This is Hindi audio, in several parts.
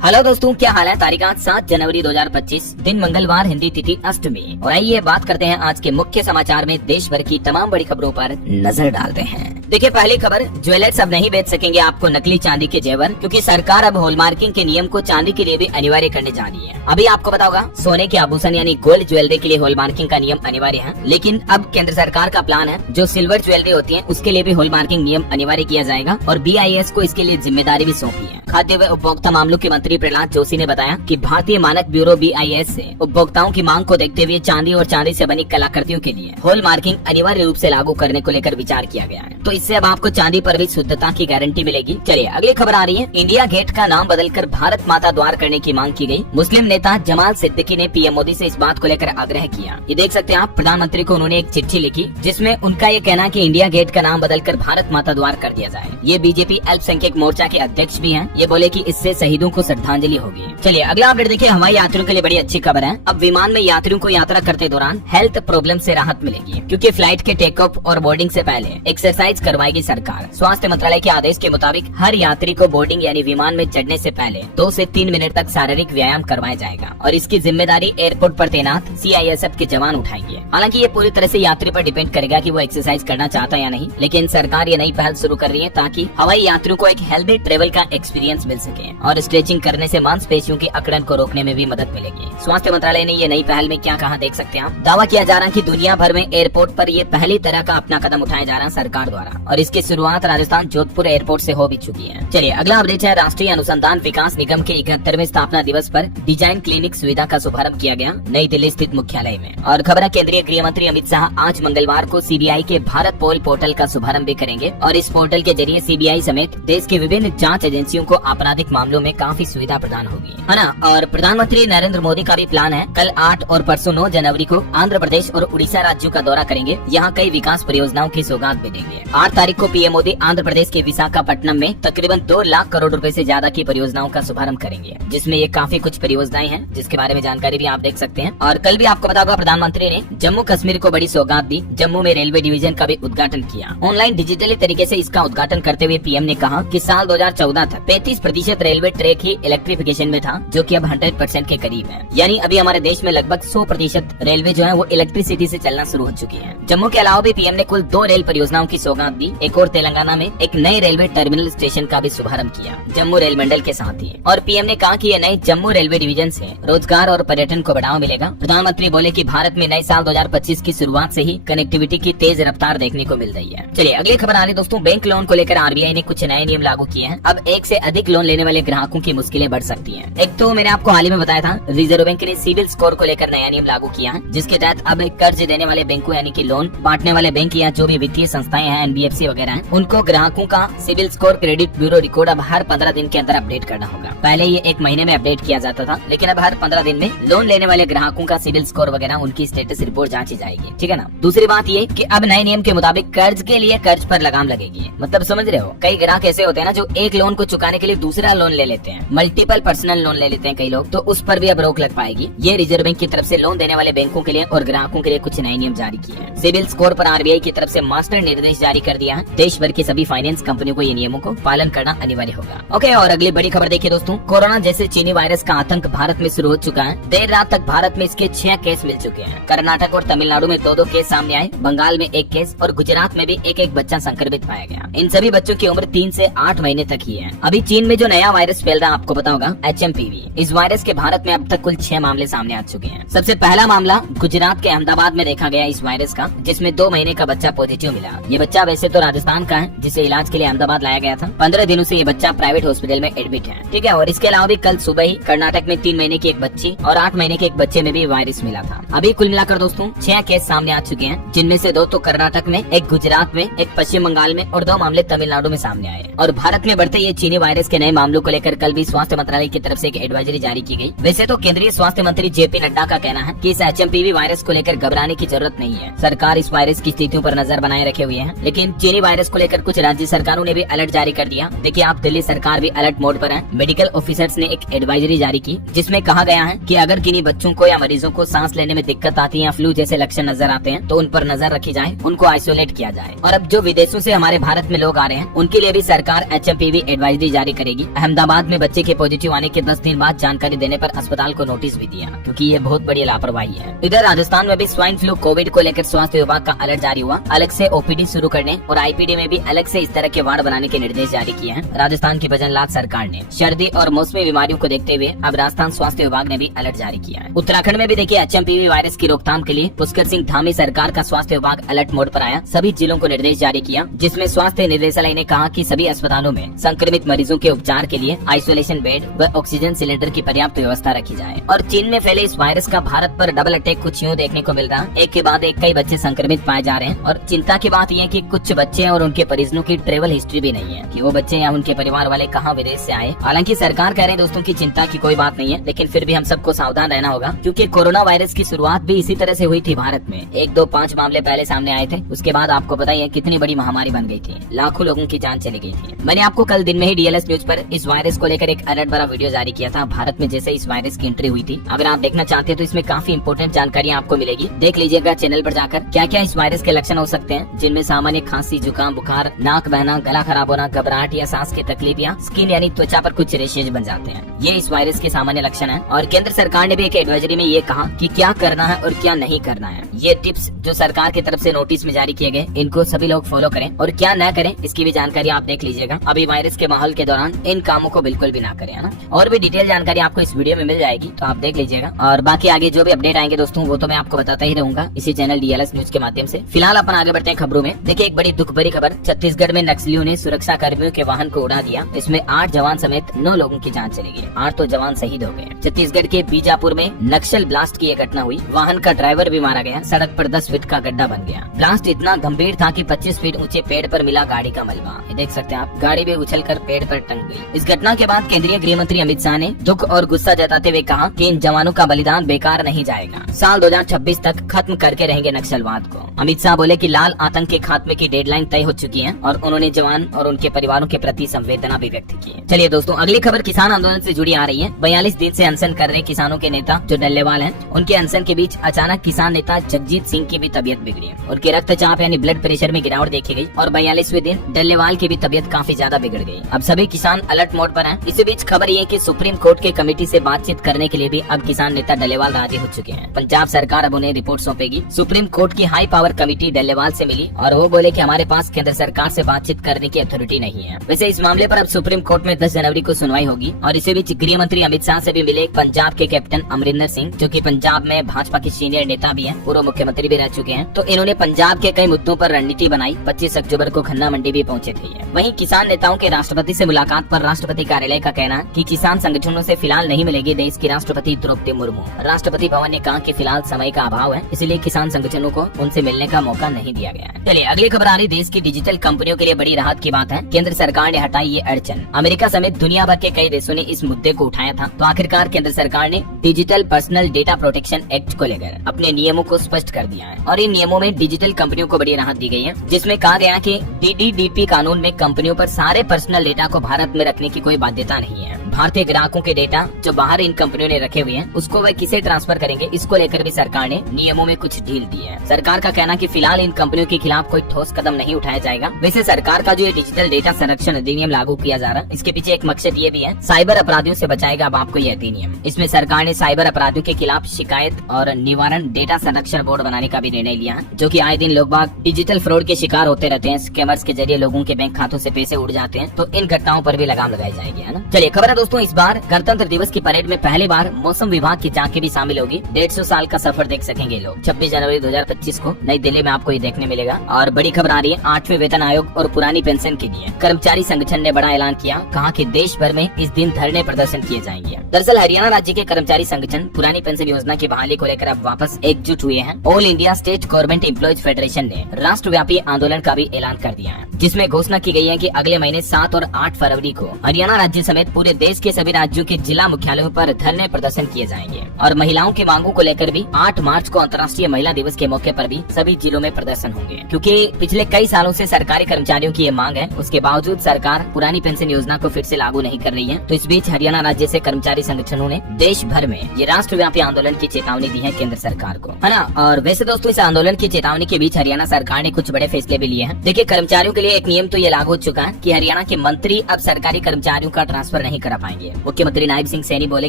हेलो दोस्तों, क्या हाल है। तारीख आज 7 जनवरी 2025, दिन मंगलवार, हिंदी तिथि अष्टमी। और आइए बात करते हैं आज के मुख्य समाचार में देश भर की तमाम बड़ी खबरों पर नजर डालते हैं। देखिए, पहली खबर, ज्वेलर्स अब नहीं बेच सकेंगे आपको नकली चांदी के जेवर, क्योंकि सरकार अब हॉलमार्किंग के नियम को चांदी के लिए भी अनिवार्य करने जा रही है। अभी आपको पता होगा, सोने के आभूषण यानी गोल्ड ज्वेलरी के लिए हॉलमार्किंग का नियम अनिवार्य है, लेकिन अब केंद्र सरकार का प्लान है जो सिल्वर ज्वेलरी होती है उसके लिए भी हॉलमार्किंग नियम अनिवार्य किया जाएगा और BIS को इसके लिए जिम्मेदारी भी सौंपी है। खाद्य व उपभोक्ता मामलों के मंत्री प्रहलाद जोशी ने बताया कि भारतीय मानक ब्यूरो BIS से उपभोक्ताओं की मांग को देखते हुए चांदी और चांदी से बनी कलाकृतियों के लिए हॉलमार्किंग अनिवार्य रूप से लागू करने को लेकर विचार किया गया है। तो इससे अब आपको चांदी पर भी शुद्धता की गारंटी मिलेगी। चलिए अगली खबर आ रही है। इंडिया गेट का नाम बदलकर भारत माता द्वार करने की मांग की गई। मुस्लिम नेता जमाल सिद्दीकी ने PM मोदी से इस बात को लेकर आग्रह किया। ये देख सकते हैं आप, प्रधानमंत्री को उन्होंने एक चिट्ठी लिखी जिसमें उनका ये कहना कि इंडिया गेट का नाम बदलकर भारत माता द्वार कर दिया जाए। ये BJP अल्पसंख्यक मोर्चा के अध्यक्ष भी हैं। ये बोले कि इससे शहीदों को श्रद्धांजलि होगी। चलिए अगला अपडेट देखिए। हवाई यात्रियों के लिए बड़ी अच्छी खबर है। अब विमान में यात्रियों को यात्रा करते दौरान हेल्थ प्रॉब्लम से राहत मिलेगी, क्योंकि फ्लाइट के टेक ऑफ और बोर्डिंग से पहले एक्सरसाइज करवाएगी सरकार। स्वास्थ्य मंत्रालय के आदेश के मुताबिक हर यात्री को बोर्डिंग यानी विमान में चढ़ने से पहले 2 से 3 मिनट तक शारीरिक व्यायाम करवाया जाएगा और इसकी जिम्मेदारी एयरपोर्ट पर तैनात CISF के जवान उठाएंगे। हालांकि ये पूरी तरह से यात्री पर डिपेंड करेगा कि वो एक्सरसाइज करना चाहता है या नहीं, लेकिन सरकार ये नई पहल शुरू कर रही है ताकि हवाई यात्रियों को एक हेल्दी ट्रेवल का एक्सपीरियंस मिल सके और स्ट्रेचिंग करने से मांसपेशियों की अकड़न को रोकने में भी मदद मिलेगी। स्वास्थ्य मंत्रालय ने ये नई पहल में क्या कहा देख सकते हैं आप। दावा किया जा रहा है कि दुनिया भर में एयरपोर्ट पर ये पहली तरह का अपना कदम उठाया जा रहा है सरकार द्वारा और इसकी शुरुआत राजस्थान जोधपुर एयरपोर्ट से हो भी चुकी है। चलिए अगला अपडेट है। राष्ट्रीय अनुसंधान विकास निगम के 71वें स्थापना दिवस पर डिजाइन क्लिनिक सुविधा का शुभारंभ किया गया नई दिल्ली स्थित मुख्यालय में। और खबर है, केंद्रीय गृह मंत्री अमित शाह आज मंगलवार को CBI के भारत पोल पोर्टल का शुभारंभ भी करेंगे और इस पोर्टल के जरिए CBI समेत देश के विभिन्न जांच एजेंसियों को आपराधिक मामलों में काफी सुविधा प्रदान होगी, है ना। और प्रधानमंत्री नरेंद्र मोदी का भी प्लान है, कल 8 और परसों 9 जनवरी को आंध्र प्रदेश और उड़ीसा राज्यों का दौरा करेंगे। यहाँ कई विकास परियोजनाओं की सौगात भी देंगे। 8 तारीख को PM मोदी आंध्र प्रदेश के विशाखापट्टनम में तकरीबन 2 लाख करोड़ रुपए से ज्यादा की परियोजनाओं का शुभारंभ करेंगे, जिसमें ये काफी कुछ परियोजनाएं हैं जिसके बारे में जानकारी भी आप देख सकते हैं। और कल भी आपको पता होगा, प्रधानमंत्री ने जम्मू कश्मीर को बड़ी सौगात दी। जम्मू में रेलवे डिवीजन का भी उद्घाटन किया। ऑनलाइन डिजिटली तरीके से इसका उद्घाटन करते हुए PM ने कहा कि साल 2014 तक 35% रेलवे ट्रैक ही इलेक्ट्रिफिकेशन में था, जो कि अब 100% के करीब है। यानी अभी हमारे देश में लगभग 100% रेलवे जो है वो इलेक्ट्रिसिटी से चलना शुरू हो चुकी है। जम्मू के अलावा भी PM ने कुल 2 रेल परियोजनाओं की सौगात दी। एक और तेलंगाना में एक नए रेलवे टर्मिनल स्टेशन का भी शुभारंभ किया जम्मू रेल मंडल के साथ ही। और PM ने कहा कि ये नए जम्मू रेलवे डिवीजन से रोजगार और पर्यटन को बढ़ावा मिलेगा। प्रधानमंत्री बोले कि भारत में नए साल 2025 की शुरुआत से ही कनेक्टिविटी की तेज रफ्तार देखने को मिल रही है। चलिए अगली खबर आ रही दोस्तों। बैंक लोन को लेकर RBI ने कुछ नए नियम लागू किए हैं। अब 1 से अधिक लोन लेने वाले ग्राहकों की मुश्किलें बढ़ सकती हैं। एक तो मैंने आपको हाल ही में बताया था, रिजर्व बैंक ने सिविल स्कोर को लेकर नया नियम लागू किया है, जिसके तहत अब कर्ज देने वाले बैंकों यानी कि लोन बांटने वाले बैंक या जो भी वित्तीय संस्थाएं हैं, NBFC वगैरह हैं, उनको ग्राहकों का CIBIL score credit bureau record अब हर 15 दिन के अंदर अपडेट करना होगा। पहले ये 1 महीने में अपडेट किया जाता था, लेकिन अब हर 15 दिन में लोन लेने वाले ग्राहकों का सिविल स्कोर वगैरह उनकी स्टेटस रिपोर्ट जांची जाएगी, ठीक है ना। दूसरी बात ये कि अब नए नियम के मुताबिक कर्ज के लिए कर्ज पर लगाम लगेगी। मतलब समझ रहे हो, कई ग्राहक ऐसे होते हैं ना जो एक लोन को चुकाने के लिए दूसरा लोन ले लेते हैं, मल्टीपल पर्सनल लोन ले लेते हैं कई लोग, तो उस पर भी अब रोक लग पाएगी। ये रिजर्व बैंक की तरफ से लोन देने वाले बैंकों के लिए और ग्राहकों के लिए कुछ नए नियम जारी किए हैं। सिविल स्कोर पर RBI की तरफ से मास्टर निर्देश जारी कर दिया है। देश भर की सभी फाइनेंस कंपनियों को ये नियमों को पालन करना अनिवार्य होगा। ओके, और अगली बड़ी खबर देखिए दोस्तों। कोरोना जैसे चीनी वायरस का आतंक भारत में शुरू हो चुका है। देर रात तक भारत में इसके 6 केस मिल चुके हैं। कर्नाटक और तमिलनाडु में 2-2 केस सामने आए, बंगाल में 1 केस और गुजरात में भी 1-1 बच्चा संक्रमित पाया गया। इन सभी बच्चों की उम्र 3 से 8 महीने तक ही है। अभी चीन में जो नया वायरस फैल रहा है आपको पता होगा, HMPV। इस वायरस के भारत में अब तक कुल 6 मामले सामने आ चुके हैं। सबसे पहला मामला गुजरात के अहमदाबाद में देखा गया इस वायरस का, जिसमें 2 महीने का बच्चा पॉजिटिव मिला। ये बच्चा वैसे तो राजस्थान का है, जिसे इलाज के लिए अहमदाबाद लाया गया था। 15 दिनों से ये बच्चा प्राइवेट हॉस्पिटल में एडमिट है, ठीक है। और इसके अलावा भी कल सुबह ही कर्नाटक में 3 महीने की एक बच्ची और 8 महीने के एक बच्चे में भी वायरस मिला था। अभी कुल मिलाकर दोस्तों 6 केस सामने आ चुके हैं, जिनमें से 2 तो कर्नाटक में, 1 गुजरात में, 1 पश्चिम बंगाल में और 2 मामले तमिलनाडु में सामने आए। और भारत में बढ़ते ये चीनी वायरस के नए मामलों को लेकर कल भी स्वास्थ्य मंत्रालय की तरफ से एक एडवाइजरी जारी की गई। वैसे तो केंद्रीय स्वास्थ्य मंत्री JP नड्डा का कहना है कि इस HMPV वायरस को लेकर घबराने की जरूरत नहीं है। सरकार इस वायरस की स्थितियों पर नजर बनाए रखे हुए है, लेकिन चीनी वायरस को लेकर कुछ राज्य सरकारों ने भी अलर्ट जारी कर दिया। देखिए आप, दिल्ली सरकार भी अलर्ट मोड पर है। मेडिकल ऑफिसर्स ने एक एडवाइजरी जारी की, जिसमें कहा गया है कि अगर किन्हीं बच्चों को या मरीजों को सांस लेने में दिक्कत आती है या फ्लू जैसे लक्षण नजर आते हैं तो उन पर नजर रखी जाए, उनको आइसोलेट किया जाए। और अब जो विदेशों से हमारे भारत में लोग आ रहे हैं उनके लिए भी सरकार HMPV एडवाइजरी जारी करेगी। अहमदाबाद में बच्चे के पॉजिटिव आने के 10 दिन बाद जानकारी देने पर अस्पताल को नोटिस भी दिया, क्योंकि ये बहुत बड़ी लापरवाही है। इधर राजस्थान में भी स्वाइन फ्लू कोविड को लेकर स्वास्थ्य विभाग का अलर्ट जारी हुआ। अलग से ओपीडी शुरू करने और आईपीडी में भी अलग से इस तरह के वार्ड बनाने के निर्देश जारी किए हैं राजस्थान की भजनलाल सरकार ने। सर्दी और मौसमी बीमारियों को देखते हुए अब राजस्थान स्वास्थ्य विभाग ने भी अलर्ट जारी किया है। उत्तराखंड में भी देखिए HMPV वायरस की रोकथाम के लिए पुष्कर सिंह धामी सरकार का स्वास्थ्य विभाग अलर्ट मोड पर आया। सभी जिलों को निर्देश जारी किया, जिसमें स्वास्थ्य निदेशालय ने कहा कि सभी अस्पतालों में संक्रमित मरीजों के उपचार के लिए आइसोलेशन बेड व ऑक्सीजन सिलेंडर की पर्याप्त व्यवस्था रखी जाए। और चीन में फैले इस वायरस का भारत पर डबल अटैक कुछ यूँ देखने को मिल रहा है। एक के बाद एक कई बच्चे संक्रमित पाए जा रहे हैं और चिंता की बात यह है कि कुछ बच्चे और उनके परिजनों की ट्रेवल हिस्ट्री भी नहीं है कि वो बच्चे या उनके परिवार वाले कहाँ विदेश से आए। हालांकि सरकार कह रहे हैं दोस्तों की चिंता की कोई बात नहीं है, लेकिन फिर भी हम सबको सावधान रहना होगा, क्योंकि कोरोना वायरस की शुरुआत भी इसी तरह से हुई थी। भारत में 1, 2, 5 मामले पहले सामने आए थे, उसके बाद आपको पता ही है कितनी बड़ी महामारी बन गई थी, लाखों लोगों की जान चली गई थी। मैंने आपको कल दिन में ही DLS न्यूज पर इस वायरस को लेकर एक अलर्ट भरा वीडियो जारी किया था। भारत में जैसे इस वायरस की एंट्री हुई थी, अगर आप देखना चाहते हैं तो इसमें काफी इंपोर्टेंट जानकारी आपको मिलेगी। देख लीजिएगा चैनल पर जाकर क्या क्या इस वायरस के लक्षण हो सकते हैं, जिनमें सामान्य खांसी, जुकाम, बुखार, नाक बहना, गला खराब होना, घबराहट या सांस की तकलीफ या स्किन यानी त्वचा पर कुछ रेशेज बन जाते हैं। ये इस वायरस के सामान्य लक्षण है। और केंद्र सरकार ने भी एक एडवाइजरी में ये कहा कि क्या करना है और क्या नहीं करना है। ये टिप्स जो सरकार की तरफ से नोटिस में जारी किए गए, इनको सभी लोग फॉलो करें और क्या न करें इसकी भी जानकारी आप देख लीजिएगा। अभी वायरस के माहौल के दौरान इन कामों को बिल्कुल भी ना करें, है ना। और भी डिटेल जानकारी आपको इस वीडियो में मिल जाएगी, तो आप देख लीजिएगा। और बाकी आगे जो भी अपडेट आएंगे दोस्तों, वो तो मैं आपको बताता ही रहूंगा इसी चैनल DLS न्यूज के माध्यम से। फिलहाल अपन आगे बढ़ते हैं खबरों में। देखिए एक बड़ी दुख भरी खबर, छत्तीसगढ़ में नक्सलियों ने सुरक्षा कर्मियों के वाहन को उड़ा दिया। इसमें 8 जवान समेत 9 लोगों की जान चली गई। 8 तो जवान शहीद हो गए। छत्तीसगढ़ के बीजापुर में नक्सल ब्लास्ट की यह घटना हुई। वाहन का ड्राइवर भी मारा गया। सड़क पर 10 फीट का गड्ढा बन गया। ब्लास्ट इतना गंभीर था कि 25 फीट ऊंचे पेड़ पर मिला गाड़ी का मलबा। ये देख सकते हैं आप, गाड़ी भी उछलकर पेड़ पर टंग गई। इस घटना के बाद केंद्रीय गृह मंत्री अमित शाह ने दुख और गुस्सा जताते हुए कहा कि इन जवानों का बलिदान बेकार नहीं जाएगा। साल 2026 तक खत्म करके रहेंगे नक्सलवाद को। अमित शाह बोले कि लाल आतंक के खात्मे की डेडलाइन तय हो चुकी है और उन्होंने जवान और उनके परिवारों के प्रति संवेदना भी व्यक्त की है। चलिए दोस्तों, अगली खबर किसान आंदोलन से जुड़ी आ रही है। 42 दिन से अनशन कर रहे किसानों के नेता जो डल्लेवाल हैं, उनके अनशन के बीच अचानक किसान नेता जगजीत सिंह की भी तबीयत बिगड़ी। उनके रक्तचाप यानी ब्लड प्रेशर में गिरावट देखी गई और 42वें दिन डल्लेवाल की भी तबीयत काफी ज्यादा बिगड़ गई। अब सभी किसान अलर्ट मोड पर हैं। इसी बीच खबर ये कि सुप्रीम कोर्ट के कमेटी से बातचीत करने के लिए भी अब किसान नेता डल्लेवाल राजी हो चुके हैं। पंजाब सरकार अब उन्हें रिपोर्ट सौंपेगी। सुप्रीम कोर्ट की हाई पावर कमेटी डल्लेवाल से मिली और वो बोले कि हमारे पास केंद्र सरकार से बातचीत करने की अथॉरिटी नहीं है। वैसे इस मामले पर अब सुप्रीम कोर्ट में 10 जनवरी को सुनवाई होगी। और इसी बीच गृह मंत्री अमित शाह से भी मिले पंजाब के कैप्टन अमरिंदर सिंह, जो कि पंजाब में भाजपा के सीनियर नेता भी हैं, पूर्व मुख्यमंत्री भी रह चुके हैं। तो इन्होंने पंजाब के कई मुद्दों पर रणनीति बनाई। 25 अक्टूबर को खन्ना मंडी भी पहुंचे थे। वहीं किसान नेताओं के राष्ट्रपति से मुलाकात पर राष्ट्रपति कार्यालय का कहना है कि किसान संगठनों से फिलहाल नहीं मिलेगी देश की राष्ट्रपति द्रौपदी मुर्मू। राष्ट्रपति भवन ने कहा कि फिलहाल समय का अभाव है, इसलिए किसान संगठनों को उनसे मिलने का मौका नहीं दिया गया है। चलिए अगली खबर आ रही देश की डिजिटल कंपनियों के लिए बड़ी राहत की बात है। केंद्र सरकार ने हटाई ये अड़चन। अमेरिका समेत दुनिया भर के कई देशों ने इस मुद्दे को उठाया था, तो आखिरकार केंद्र सरकार ने digital personal data protection act को लेकर अपने नियमों को स्पष्ट कर दिया है। और इन नियमों में डिजिटल कंपनियों को बड़ी राहत दी गई है, जिसमें कहा गया कि DDDP कानून में कंपनियों पर सारे पर्सनल डेटा को भारत में रखने की कोई बाध्यता नहीं है। भारतीय ग्राहकों के डेटा जो बाहर इन कंपनियों ने रखे हुए हैं, उसको वह किसे ट्रांसफर करेंगे, इसको लेकर भी सरकार ने नियमों में कुछ ढील दी है। सरकार का कहना कि फिलहाल इन कंपनियों के खिलाफ कोई ठोस कदम नहीं उठाया जाएगा। वैसे सरकार का जो ये डिजिटल डेटा संरक्षण अधिनियम लागू किया जा रहा है, इसके पीछे एक मकसद ये भी है, साइबर अपराधियों से बचाएगा अब आपको ये अधिनियम। इसमें सरकार ने साइबर अपराधियों के खिलाफ शिकायत और निवारण डेटा संरक्षण बोर्ड बनाने का भी निर्णय लिया है, जो कि आए दिन लोग बाग डिजिटल फ्रॉड के शिकार होते रहते हैं। स्कैमर्स के जरिए लोगों के बैंक खातों से पैसे उड़ जाते हैं, तो इन घटनाओं पर भी लगाम लगाई जाएगी, है ना। चलिए खबर है दोस्तों, इस बार गणतंत्र दिवस की परेड में पहली बार मौसम विभाग की झांकी भी शामिल होगी। 150 साल का सफर देख सकेंगे लोग। 26 जनवरी 2025 को नई दिल्ली में आपको ये देखने मिलेगा। और बड़ी खबर आ रही है 8वें वेतन आयोग और पुरानी पेंशन के लिए कर्मचारी संगठन ने बड़ा ऐलान किया। कहा कि देश भर में इस दिन धरने प्रदर्शन किए जाएंगे। दरअसल हरियाणा राज्य के कर्मचारी संगठन पुरानी पेंशन योजना की बहाली को लेकर अब वापस एकजुट हुए हैं। All India state government employees federation ने राष्ट्रव्यापी आंदोलन का भी ऐलान कर दिया है, जिसमें घोषणा की गई है कि अगले महीने 7 और 8 फरवरी को हरियाणा राज्य समेत पूरे देश के सभी राज्यों के जिला मुख्यालयों पर धरने प्रदर्शन किए जाएंगे। और महिलाओं की मांगों को लेकर भी 8 मार्च को अंतर्राष्ट्रीय महिला दिवस के मौके पर भी सभी जिलों में प्रदर्शन होंगे। क्योंकि पिछले कई सालों से सरकारी कर्मचारियों की ये मांग है, उसके बावजूद सरकार पुरानी पेंशन योजना को फिर से लागू नहीं कर रही है। तो इस बीच हरियाणा राज्य से कर्मचारी संगठनों ने देश भर में ये राष्ट्रव्यापी आंदोलन की चेतावनी दी है केंद्र सरकार को, है ना। और वैसे दोस्तों, इस आंदोलन की चेतावनी के बीच हरियाणा सरकार ने कुछ बड़े फैसले भी लिए हैं। देखिए कर्मचारियों के लिए एक नियम तो ये लागू हो चुका है कि हरियाणा के मंत्री अब सरकारी कर्मचारियों का ट्रांसफर ट्रांसफर नहीं करा पाएंगे। मुख्यमंत्री नायब सिंह सैनी बोले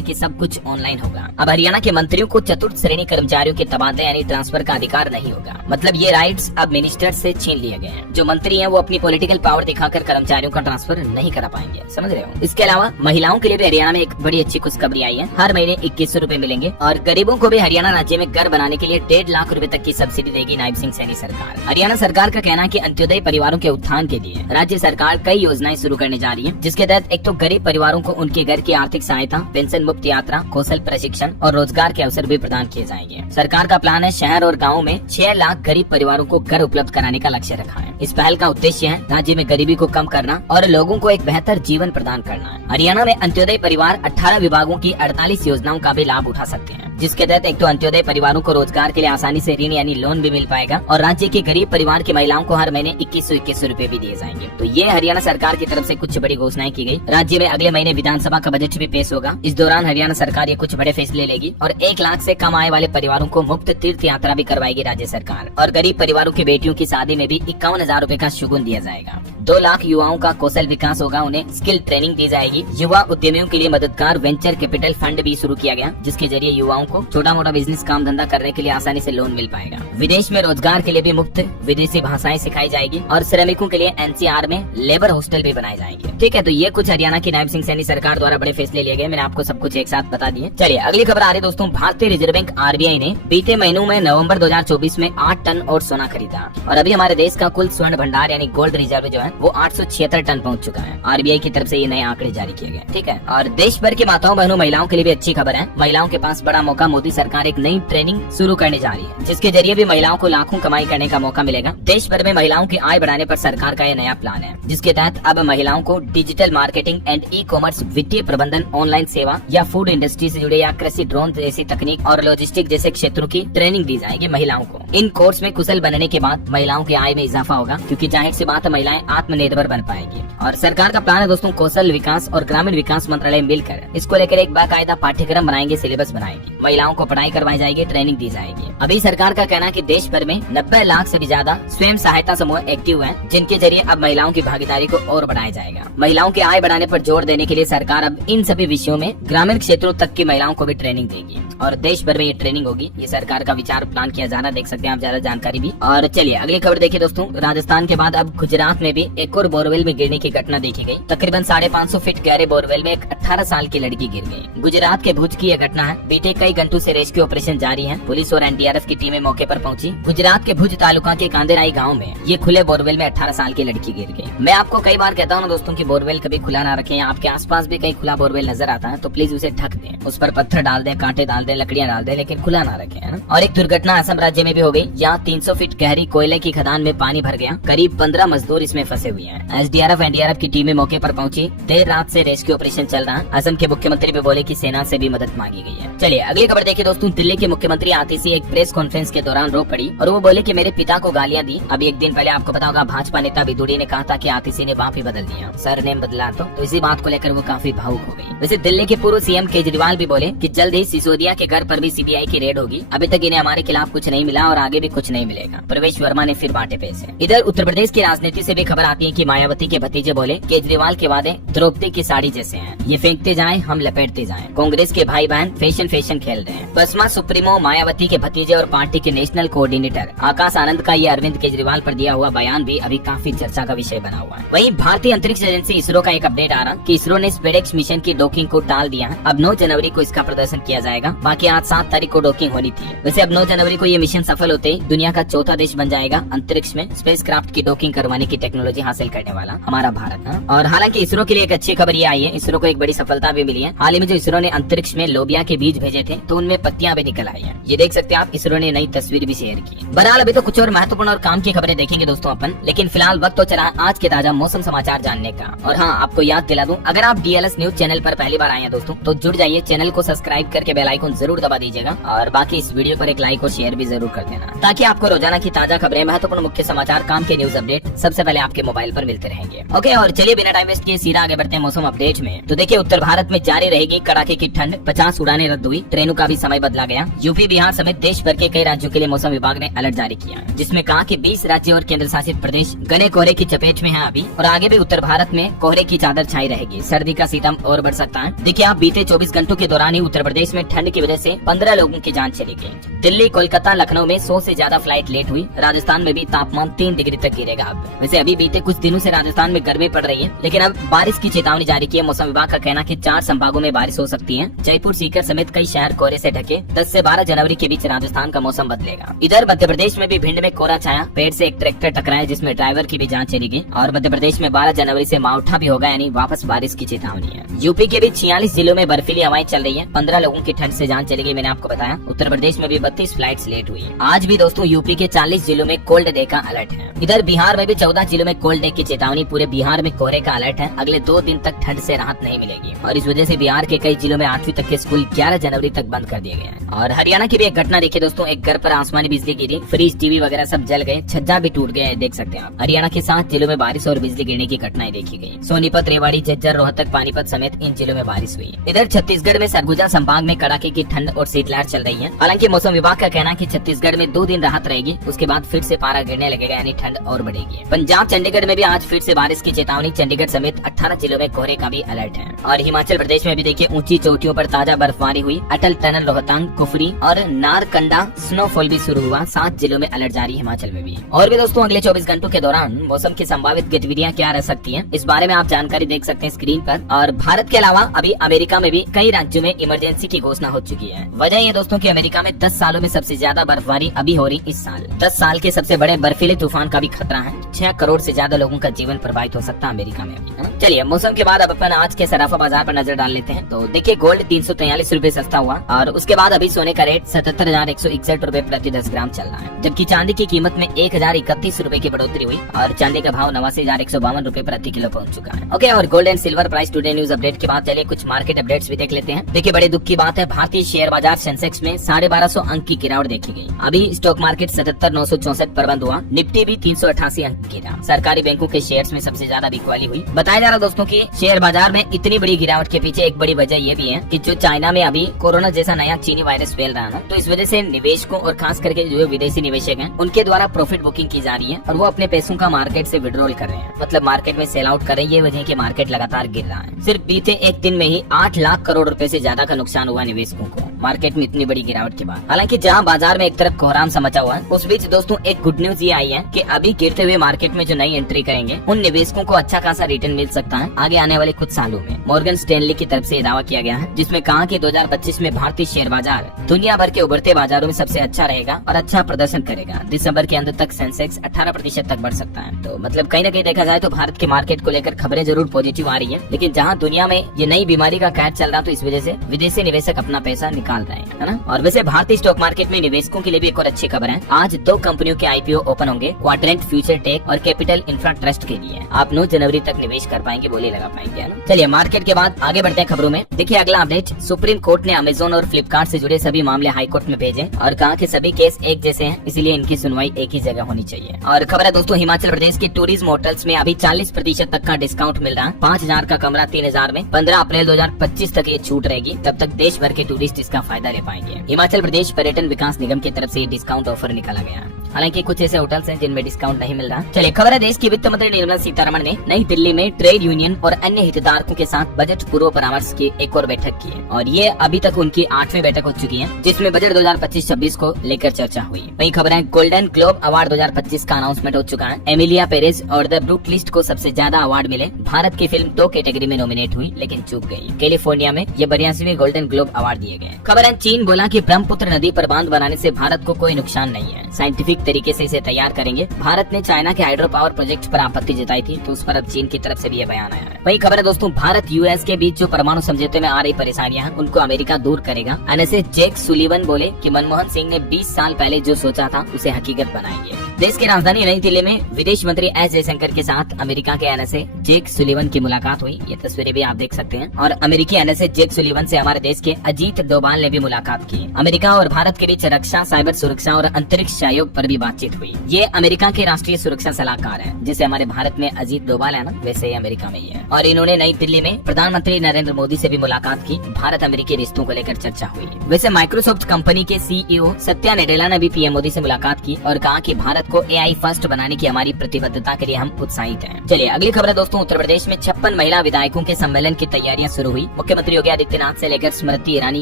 कि सब कुछ ऑनलाइन होगा। अब हरियाणा के मंत्रियों को चतुर्थ श्रेणी कर्मचारियों के तबादले यानी ट्रांसफर का अधिकार नहीं होगा। मतलब ये राइट्स अब मिनिस्टर से छीन लिए गए हैं। जो मंत्री हैं वो अपनी पॉलिटिकल पावर दिखाकर कर्मचारियों का ट्रांसफर नहीं करा पाएंगे, समझ रहे हो। इसके अलावा महिलाओं के लिए भी हरियाणा में एक बड़ी अच्छी खुशखबरी आई है। हर महीने 2100 रुपए मिलेंगे और गरीबों को भी हरियाणा राज्य में घर बनाने के लिए 1.5 लाख रुपए तक की सब्सिडी देगी नायब सिंह सैनी सरकार। हरियाणा सरकार का कहना है कि अंत्योदय परिवारों के उत्थान के लिए राज्य सरकार कई योजनाएं शुरू करने जा रही है, जिसके तहत एक तो गरीब परिवारों को उनके घर की आर्थिक सहायता, पेंशन मुक्त यात्रा, कौशल प्रशिक्षण और रोजगार के अवसर भी प्रदान किए जाएंगे। सरकार का प्लान है शहर और गाँव में 6 लाख गरीब परिवारों को घर उपलब्ध कराने का लक्ष्य रखा है। इस पहल का उद्देश्य है राज्य में गरीबी को कम करना और लोगों को एक बेहतर जीवन प्रदान करना है। हरियाणा में अंत्योदय परिवार 18 विभागों की 48 योजनाओं का भी लाभ उठा सकते हैं, जिसके तहत एक तो अंत्योदय परिवारों को रोजगार के लिए आसानी से ऋण यानी लोन भी मिल पाएगा और राज्य के गरीब परिवार की महिलाओं को हर महीने 2100 रुपए भी दिए जाएंगे। तो ये हरियाणा सरकार की तरफ से कुछ बड़ी घोषणाएं की गई। राज्य में अगले महीने विधानसभा का बजट भी पेश होगा। इस दौरान हरियाणा सरकार ये कुछ बड़े फैसले लेगी और 1 लाख से कम आय वाले परिवारों को मुफ्त तीर्थ यात्रा भी करवाएगी राज्य सरकार। और गरीब परिवारों की बेटियों की शादी में भी 51,000 रुपए का शुगुन दिया जाएगा। 2 लाख युवाओं का कौशल विकास होगा, उन्हें स्किल ट्रेनिंग दी जाएगी। युवा उद्यमियों के लिए मददगार वेंचर कैपिटल फंड भी शुरू किया गया, जिसके जरिए युवाओं को छोटा मोटा बिजनेस काम धंधा करने के लिए आसानी से लोन मिल पाएगा। विदेश में रोजगार के लिए भी मुफ्त विदेशी भाषाएं सिखाई जाएगी और श्रमिकों के लिए एनसीआर में लेबर हॉस्टल भी बनाए जाएंगे। ठीक है, तो ये कुछ हरियाणा की नायब सिंह सैनी सरकार द्वारा बड़े फैसले लिए गए। मैंने आपको सब कुछ एक साथ बता दिए। चलिए अगली खबर आ रही है दोस्तों। भारतीय रिजर्व बैंक आरबीआई ने बीते महीनों में नवंबर 2024 में 8 टन और सोना खरीदा और अभी हमारे देश का कुल स्वर्ण भंडार यानी गोल्ड रिजर्व जो है वो 876 टन पहुंच चुका है। आरबीआई की तरफ से ये नए आंकड़े जारी किए गए। ठीक है, और देश भर की माताओं बहनों महिलाओं के लिए भी अच्छी खबर है। महिलाओं के पास बड़ा मौका। मोदी सरकार एक नई ट्रेनिंग शुरू करने जा रही है, जिसके जरिए भी महिलाओं को लाखों कमाई करने का मौका मिलेगा। देश भर में महिलाओं की आय बढ़ाने पर सरकार का ये नया प्लान है, जिसके तहत अब महिलाओं को digital marketing and e commerce, वित्तीय प्रबंधन, ऑनलाइन सेवा या फूड इंडस्ट्री से जुड़े या कृषि, ड्रोन जैसी तकनीक और लॉजिस्टिक जैसे क्षेत्रों की ट्रेनिंग दी जाएगी महिलाओं को। इन कोर्स में कुशल बनने के बाद महिलाओं की आय में इजाफा होगा, क्योंकि जाहिर सी बात है महिलाएं आत्मनिर्भर बन पाएगी। और सरकार का प्लान है दोस्तों, कौशल विकास और ग्रामीण विकास मंत्रालय मिलकर इसको लेकर एक बाकायदा पाठ्यक्रम बनाएंगे, सिलेबस बनाएगी, महिलाओं को पढ़ाई करवाई जाएगी, ट्रेनिंग दी जाएगी। अभी सरकार का कहना है कि देश भर में 90 लाख से भी ज्यादा स्वयं सहायता समूह एक्टिव हैं, जिनके जरिए अब महिलाओं की भागीदारी को और बढ़ाया जाएगा। महिलाओं की आय बढ़ाने पर जोर देने के लिए सरकार अब इन सभी विषयों में ग्रामीण क्षेत्रों तक की महिलाओं को भी ट्रेनिंग देगी और देश भर में ये ट्रेनिंग होगी। ये सरकार का विचार प्लान किया जाना, देख सकते हैं आप ज्यादा जानकारी भी। और चलिए अगली खबर देखिए दोस्तों। राजस्थान के बाद अब गुजरात में भी एक और बोरवेल में गिरने की घटना देखी गई। तकरीबन 550 फीट गहरे बोरवेल में एक 18 साल की लड़की गिर गई। गुजरात के भुज की यह घटना है। बीते कई घंटों से रेस्क्यू ऑपरेशन जारी है। पुलिस और एनडीआरएफ की टीमें मौके पर पहुंची। गुजरात के भुज तालुका के कांदेराई गाँव में ये खुले बोरवेल में 18 साल की लड़की गिर गई। मैं आपको कई बार कहता हूँ दोस्तों की बोरवेल कभी खुला ना रखें। आपके आसपास भी कहीं खुला बोरवेल नजर आता है तो प्लीज उसे ढक दें, उस पर पत्थर डाल दें, कांटे डाल दें, लकड़ियां डाल दें, लेकिन खुला ना रखें, है ना। और एक दुर्घटना असम राज्य में भी हो गई। यहाँ 300 फीट गहरी कोयले की खदान में पानी भर गया। करीब 15 मजदूर इसमें फंसे हुए हैं। एसडीआरएफ एनडीआरएफ की टीमें मौके पर पहुंची। देर रात से रेस्क्यू ऑपरेशन चल रहा है। असम के मुख्यमंत्री भी बोले कि सेना से भी मदद मांगी गई है। चलिए अगली खबर देखिए दोस्तों। दिल्ली के मुख्यमंत्री आतिशी एक प्रेस कॉन्फ्रेंस के दौरान रो पड़ी और वो बोले कि मेरे पिता को गालियां दी। अभी एक दिन पहले आपको पता होगा भाजपा नेता विदुड़ी ने कहा था कि आतिशी ने बाप ही बदल दिया, सर नेम बदला। तो इसी बात को लेकर वो काफी भावुक हो गई। वैसे दिल्ली के पूर्व सीएम केजरीवाल भी बोले कि जल्द ही सिसोदिया के घर पर भी सीबीआई की रेड होगी। अभी तक इन्हें हमारे खिलाफ कुछ नहीं मिला और आगे भी कुछ नहीं मिलेगा। प्रवेश वर्मा ने फिर बांटे पैसे। इधर उत्तर प्रदेश की राजनीति से भी खबर आती है कि मायावती के भतीजे बोले केजरीवाल के वादे द्रौपदी की साड़ी जैसे हैं, ये फेंकते जाएं हम लपेटते जाएं। कांग्रेस के भाई बहन फैशन खेल रहे हैं। बसपा सुप्रीमो मायावती के भतीजे और पार्टी के नेशनल कोऑर्डिनेटर आकाश आनंद का ये अरविंद केजरीवाल पर दिया हुआ बयान भी अभी काफी चर्चा का विषय बना हुआ है। वहीं भारतीय अंतरिक्ष एजेंसी इसरो का एक अपडेट आ रहा कि इसरो ने स्पेडेक्स मिशन की डॉकिंग को टाल दिया है। अब 9 जनवरी को इसका प्रदर्शन किया जाएगा। बाकी आज 7 तारीख को डॉकिंग होनी थी। वैसे अब 9 जनवरी को ये मिशन सफल होते ही दुनिया का चौथा देश बन जाएगा अंतरिक्ष में स्पेस क्राफ्ट की डॉकिंग करवाने की टेक्नोलॉजी हासिल करने वाला हमारा भारत है। और हालांकि इसरो के लिए एक अच्छी खबर ये आई है, इसरो को एक बड़ी सफलता भी मिली है। हाल ही में जो इसरो ने अंतरिक्ष में लोबिया के बीज भेजे थे तो उनमें पत्तियां भी निकल आई है। ये देख सकते हैं आप, इसरो ने नई तस्वीर भी शेयर की। बहरहाल अभी तो कुछ और महत्वपूर्ण और काम की खबरें देखेंगे दोस्तों अपन, लेकिन फिलहाल वक्त तो चला आज के ताजा मौसम समाचार जानने का। और हाँ, आपको याद दिला दूं, अगर आप डीएलएस न्यूज चैनल पर पहली बार आए हैं दोस्तों तो जुड़ जाइए, चैनल को सब्सक्राइब करके बेल आइकन जरूर दबा दीजिएगा और बाकी इस वीडियो पर एक लाइक और शेयर भी जरूर कर देना, ताकि आपको रोजाना की ताजा खबरें, महत्वपूर्ण मुख्य समाचार, काम के न्यूज अपडेट सबसे पहले आपके मोबाइल पर मिलते रहेंगे। ओके, और चलिए बिना टाइम वेस्ट किए सीधा आगे बढ़ते हैं मौसम अपडेट में। तो देखिए उत्तर भारत में जारी रहेगी कड़ाके की ठंड। 50 उड़ानें रद्द हुई, ट्रेनों कर्फ्यू का भी समय बदला गया। यूपी, बिहार समेत देश भर के कई राज्यों के लिए मौसम विभाग ने अलर्ट जारी किया, जिसमें कहा कि 20 राज्य और केंद्र शासित प्रदेश घने कोहरे की चपेट में हैं अभी, और आगे भी उत्तर भारत में कोहरे की चादर छाई रहेगी। सर्दी का सितम और बढ़ सकता है। देखिए, आप बीते 24 घंटों के दौरान ही उत्तर प्रदेश में ठंड की वजह से 15 लोगों की जान चली गई। दिल्ली, कोलकाता, लखनऊ में 100 से ज्यादा फ्लाइट लेट हुई। राजस्थान में भी तापमान 3 डिग्री तक गिरेगा। अब वैसे अभी बीते कुछ दिनों से राजस्थान में गर्मी पड़ रही है, लेकिन अब बारिश की चेतावनी जारी की है। मौसम विभाग का कहना कि 4 संभागों में बारिश हो सकती है। जयपुर, सीकर समेत कई शहर कोहरे से ढके। 10 से 12 जनवरी के बीच राजस्थान का मौसम बदलेगा। इधर मध्य प्रदेश में भी भिंड में कोहरा छाया। पेड़ से एक ट्रैक्टर टकराया, जिसमें ड्राइवर की भी जान चली गई। और मध्य प्रदेश में 12 जनवरी से मावठा भी होगा, यानी वापस बारिश की चेतावनी है। यूपी के भी 46 जिलों में बर्फीली हवाएं चल रही है। 15 लोगों की ठंड से जान चली गई, मैंने आपको बताया। उत्तर प्रदेश में भी 32 फ्लाइट्स लेट हुई। आज भी दोस्तों यूपी के 40 जिलों में कोल्ड डे का अलर्ट है। इधर बिहार में भी 14 जिलों में कोल्ड डे की चेतावनी। पूरे बिहार में कोहरे का अलर्ट है। अगले 2 दिन तक ठंड से राहत नहीं मिलेगी, और इस वजह से बिहार के कई जिलों में 8वीं तक के स्कूल 11 जनवरी तक बंद कर दिए गए हैं। और हरियाणा की भी एक घटना देखिए दोस्तों, एक घर पर आसमानी बिजली गिरी, फ्रिज, टीवी वगैरह सब जल गए, छज्जा भी टूट गया है, देख सकते हैं आप। हरियाणा के 7 जिलों में बारिश और बिजली गिरने की घटनाएं देखी गई। सोनीपत, रेवाड़ी, झज्जर, रोहतक, पानीपत समेत इन जिलों में बारिश हुई। इधर छत्तीसगढ़ में सरगुजा संभाग में कड़ाके की ठंड और शीतलहर चल रही है। हालांकि मौसम विभाग का कहना है कि छत्तीसगढ़ में 2 दिन राहत रहेगी, उसके बाद फिर से पारा गिरने लगेगा, यानी ठंड और बढ़ेगी। पंजाब, चंडीगढ़ में भी आज फिर से बारिश की चेतावनी। चंडीगढ़ समेत 18 जिलों में कोहरे का भी अलर्ट है। और हिमाचल प्रदेश में भी देखिए, ऊंची चोटियों पर ताजा बर्फबारी हुई। अटल टनल, रोहतांग, कुफरी और नारकंडा स्नोफॉल भी शुरू हुआ। 7 जिलों में अलर्ट जारी हिमाचल में भी। और भी दोस्तों, अगले 24 घंटों के दौरान मौसम की संभावित गतिविधियां क्या रह सकती हैं, इस बारे में आप जानकारी देख सकते हैं स्क्रीन पर। और भारत के अलावा अभी अमेरिका में भी कई राज्यों में इमरजेंसी की घोषणा हो चुकी है। वजह ये दोस्तों कि अमेरिका में 10 सालों में सबसे ज्यादा बर्फबारी अभी हो रही इस साल। 10 साल के सबसे बड़े बर्फीले तूफान का भी खतरा है। 6 करोड़ से ज्यादा लोगों का जीवन प्रभावित हो सकता है अमेरिका में अभी। चलिए, मौसम के बाद अब अपन आज के सराफा बाजार पर नजर डाल लेते हैं। तो देखिए, गोल्ड 343 रूपए सस्ता हुआ, और उसके बाद अभी सोने का रेट 77,161 रूपए प्रति 10 ग्राम चल रहा है। जबकि चांदी की कीमत में 1031 रूपए की बढ़ोतरी हुई, और चांदी का भाव 89,152 रूपए प्रति किलो पहुंच चुका है। ओके, और gold and silver price today news update के बाद चलिए कुछ मार्केट अपडेट्स भी देख लेते हैं। देखिए, बड़े दुख की बात है, भारतीय शेयर बाजार सेंसेक्स में 1250 अंक की गिरावट देखी गई। अभी स्टॉक मार्केट 77,964 पर बंद हुआ। निफ्टी भी 388 अंक गिरा। सरकारी बैंकों के शेयर्स में सबसे ज्यादा बिकवाली हुई। बताया जा रहा दोस्तों की शेयर बाजार में इतनी बड़ी गिरावट के पीछे एक बड़ी वजह ये भी है कि जो चाइना में अभी कोरोना जैसा नया चीनी वायरस फैल रहा है ना, तो इस वजह से निवेशकों और खास करके जो विदेशी निवेशक हैं, उनके द्वारा प्रॉफिट बुकिंग की जा रही है, और वो अपने पैसों का मार्केट से विड्रॉल कर रहे हैं, मतलब मार्केट में सेल आउट कर रहे हैं। ये वजह है कि मार्केट लगातार गिर रहा है। सिर्फ बीते एक दिन में ही 8 लाख करोड़ रुपए से ज्यादा का नुकसान हुआ निवेशकों को मार्केट में इतनी बड़ी गिरावट के बाद। हालांकि जहां बाजार में एक तरफ कोहराम सा मचा हुआ है, उस बीच दोस्तों एक गुड न्यूज ये आई है कि अभी गिरते हुए मार्केट में जो नई एंट्री करेंगे, उन निवेशकों को अच्छा खासा रिटर्न मिल सकता है आगे आने वाले कुछ सालों में। मॉर्गन स्टैनली की तरफ से दावा किया गया है, जिसमें कहा कि 2025 में भारतीय शेयर बाजार दुनिया भर के उभरते बाजारों में सबसे अच्छा रहेगा और अच्छा प्रदर्शन करेगा। दिसंबर के अंत तक सेंसेक्स 18% तक बढ़ सकता है। तो मतलब कहीं न कहीं देखा जाए तो भारत के मार्केट को लेकर खबरें जरूर पॉजिटिव आ रही है, लेकिन जहां दुनिया में ये नई बीमारी का कैच चल रहा, तो इस वजह से विदेशी निवेशक अपना पैसा निकाल रहे हैं, है ना। और वैसे भारतीय स्टॉक मार्केट में निवेशकों के लिए भी एक और अच्छी खबर है। आज 2 कंपनियों के IPO ओपन होंगे, क्वाड्रेंट फ्यूचर टेक और कैपिटल इंफ्रा ट्रस्ट के लिए। आप 9 जनवरी तक निवेश कर पाएंगे, बोली लगा पाएंगे, है ना। चलिए, मार्केट के बाद आगे बढ़ते हैं खबरों में। देखिए, अगला अपडेट, सुप्रीम कोर्ट ने अमेजोन और फ्लिपकार्ट से जुड़े सभी मामले हाई कोर्ट में भेजे और कहा कि सभी केस एक जैसे हैं, इसलिए इनकी सुनवाई एक ही जगह होनी चाहिए। और खबर है दोस्तों, हिमाचल प्रदेश के टूरिज्म होटल्स में अभी 40% तक का डिस्काउंट मिल रहा है। 5,000 का कमरा 3,000 में 15 अप्रैल 2025 तक ये छूट रहेगी। तब तक देश भर के टूरिस्ट इसका फायदा ले पाएंगे। हिमाचल प्रदेश पर्यटन विकास निगम की तरफ से ये डिस्काउंट ऑफर निकाला गया है। हालांकि कुछ ऐसे होटल्स हैं जिनमें डिस्काउंट नहीं मिल रहा। चलिए, खबर है, देश की वित्त मंत्री निर्मला सीतारमण ने नई दिल्ली में ट्रेड यूनियन और अन्य हितधारकों के साथ बजट पूर्व परामर्श की एक और बैठक की है, और ये अभी तक उनकी 8वीं बैठक हो चुकी है, जिसमें बजट 2025-26 को लेकर चर्चा हुई। वही खबर है, गोल्डन ग्लोब अवार्ड 2025 का अनाउंसमेंट हो चुका है। एमिलिया पेरेज और द ब्रूट लिस्ट को सबसे ज्यादा अवार्ड मिले। भारत की फिल्म 2 कैटेगरी में नॉमिनेट हुई, लेकिन चूक गई। कैलिफोर्निया में ये 82वें गोल्डन ग्लोब अवार्ड दिए गए। खबर है, चीन बोला कि ब्रह्मपुत्र नदी पर बांध बनाने से भारत को कोई नुकसान नहीं है, साइंटिफिक तरीके से इसे तैयार करेंगे। भारत ने चाइना के हाइड्रो पावर प्रोजेक्ट पर आपत्ति जताई थी, तो उस पर अब चीन की तरफ से भी ये बयान आया है। वही खबर है दोस्तों, भारत US के बीच जो परमाणु समझौते में आ रही परेशानियां हैं, उनको अमेरिका दूर करेगा। NSA जैक सुलिवन बोले कि मनमोहन सिंह ने 20 साल पहले जो सोचा था उसे हकीकत बनाएंगे। देश की राजधानी नई दिल्ली में विदेश मंत्री एस जयशंकर के साथ अमेरिका के NSA जैक सुलिवन की मुलाकात हुई। ये तस्वीरें भी आप देख सकते हैं। और अमेरिकी NSA जैक सुलिवन से हमारे देश के अजीत डोभाल ने भी मुलाकात की। अमेरिका और भारत के बीच रक्षा, साइबर सुरक्षा और अंतरिक्ष सहयोग पर भी बातचीत हुई। ये अमेरिका के राष्ट्रीय सुरक्षा सलाहकार है, जैसे हमारे भारत में अजीत डोभाल है ना, वैसे ही अमेरिका में ही है। और इन्होंने नई दिल्ली में प्रधानमंत्री नरेंद्र मोदी से भी मुलाकात की। भारत अमेरिकी रिश्तों को लेकर चर्चा हुई। वैसे माइक्रोसॉफ्ट कंपनी के CEO सत्या नडेला ने भी पीएम मोदी से मुलाकात की और कहा कि भारत को AI फर्स्ट बनाने की हमारी प्रतिबद्धता के लिए हम उत्साहित हैं। चलिए अगली खबर है दोस्तों, उत्तर प्रदेश में 56 महिला विधायकों के सम्मेलन की तैयारियां शुरू हुई। मुख्यमंत्री योगी आदित्यनाथ से लेकर स्मृति ईरानी